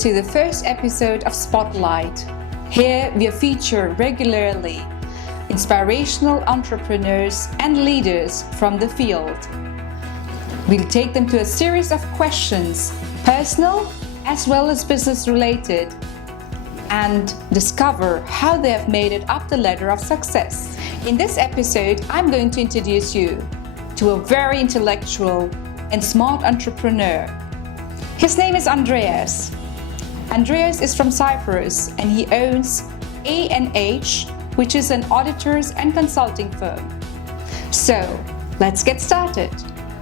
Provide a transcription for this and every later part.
to the first episode of Spotlight. Here we feature regularly inspirational entrepreneurs and leaders from the field. We'll take them to a series of questions, personal as well as business related, and discover how they have made it up the ladder of success. In this episode, I'm going to introduce you to a very intellectual and smart entrepreneur. His name is Andreas. Andreas is from Cyprus and he owns A&H, which is an auditors and consulting firm. So, let's get started.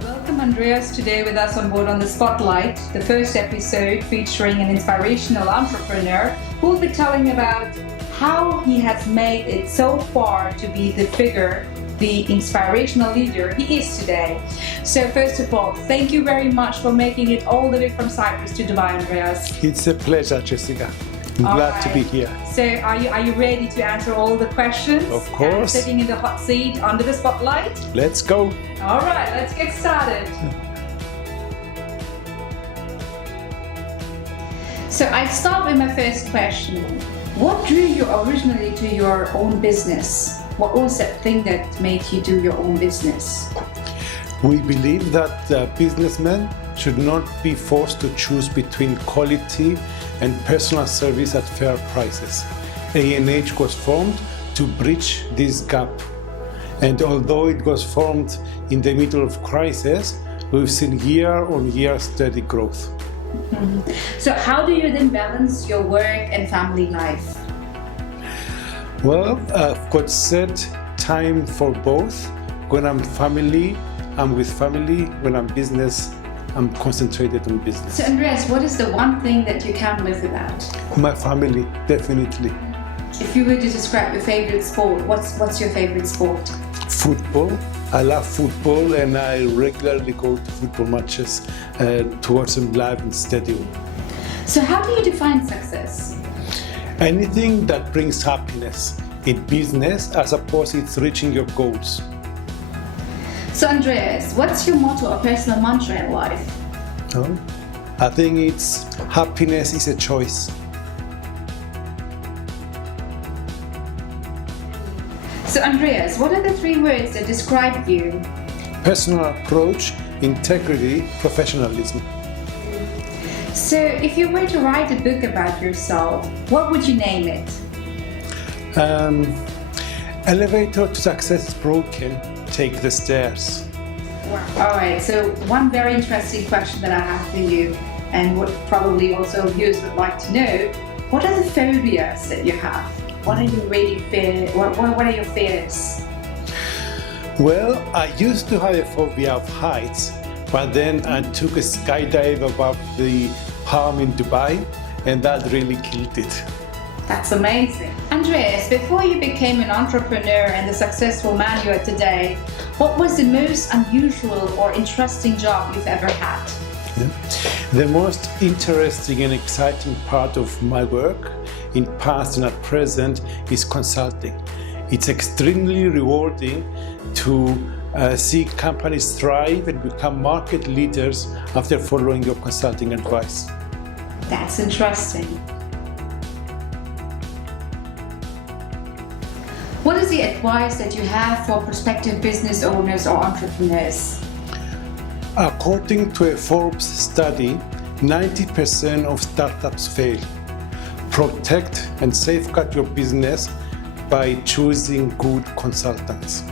Welcome Andreas today with us on board on the Spotlight, the first episode featuring an inspirational entrepreneur who will be telling about how he has made it so far to be the figure, the inspirational leader he is today. So first of all, thank you very much for making it all the way from Cyprus to Dubai, Andreas. It's a pleasure, Jessica. I'm glad to be here. So are you ready to answer all the questions? Of course. Sitting in the hot seat under the spotlight? Let's go. All right, let's get started. So I start with my first question. What drew you originally to your own business? What was that thing that made you do your own business? We believe that businessmen should not be forced to choose between quality and personal service at fair prices. A&H was formed to bridge this gap. And although it was formed in the middle of crisis, we've seen year-on-year steady growth. Mm-hmm. So how do you then balance your work and family life? Well, I've got set time for both. When I'm family, I'm with family. When I'm business, I'm concentrated on business. So Andreas, what is the one thing that you can't live without? My family, definitely. If you were to describe your favorite sport, what's your favorite sport? Football. I love football and I regularly go to football matches to watch them live in stadium. So how do you define success? Anything that brings happiness in business as opposed to it's reaching your goals. So Andreas, what's your motto or personal mantra in life? I think it's happiness is a choice. So Andreas, what are the 3 words that describe you? Personal approach, integrity, professionalism. So if you were to write a book about yourself, what would you name it? Elevator to success is broken, take the stairs. Wow. All right, so one very interesting question that I have for you, and what probably also viewers would like to know, what are the phobias that you have? What are you really what are your fears? Well, I used to have a phobia of heights, but then I took a skydive above the Palm in Dubai, and that really killed it. That's amazing. Andreas, before you became an entrepreneur and the successful man you are today, what was the most unusual or interesting job you've ever had? The most interesting and exciting part of my work, in past and at present, is consulting. It's extremely rewarding to see companies thrive and become market leaders after following your consulting advice. That's interesting. What is the advice that you have for prospective business owners or entrepreneurs? According to a Forbes study, 90% of startups fail. Protect and safeguard your business by choosing good consultants.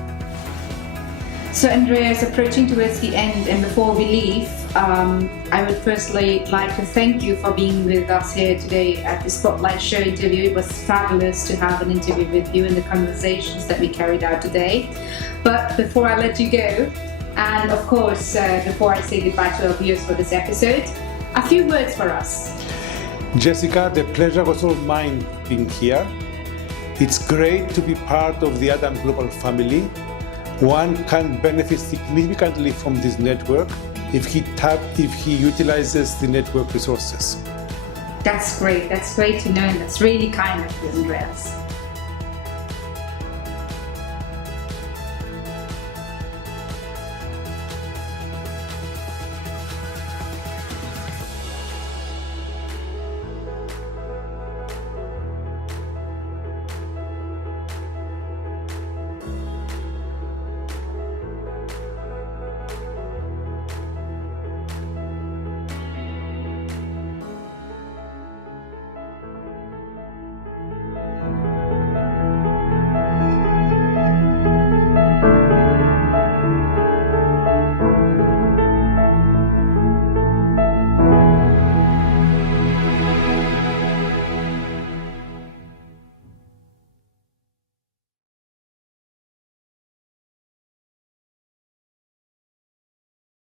So Andreas, approaching towards the end, and before we leave, I would firstly like to thank you for being with us here today at the Spotlight Show interview. It was fabulous to have an interview with you and the conversations that we carried out today. But before I let you go, and of course, before I say goodbye to our viewers for this episode, a few words for us. Jessica, the pleasure was all mine being here. It's great to be part of the Adam Global family. One can benefit significantly from this network if he utilizes the network resources. That's great to know, and that's really kind of you, Andreas.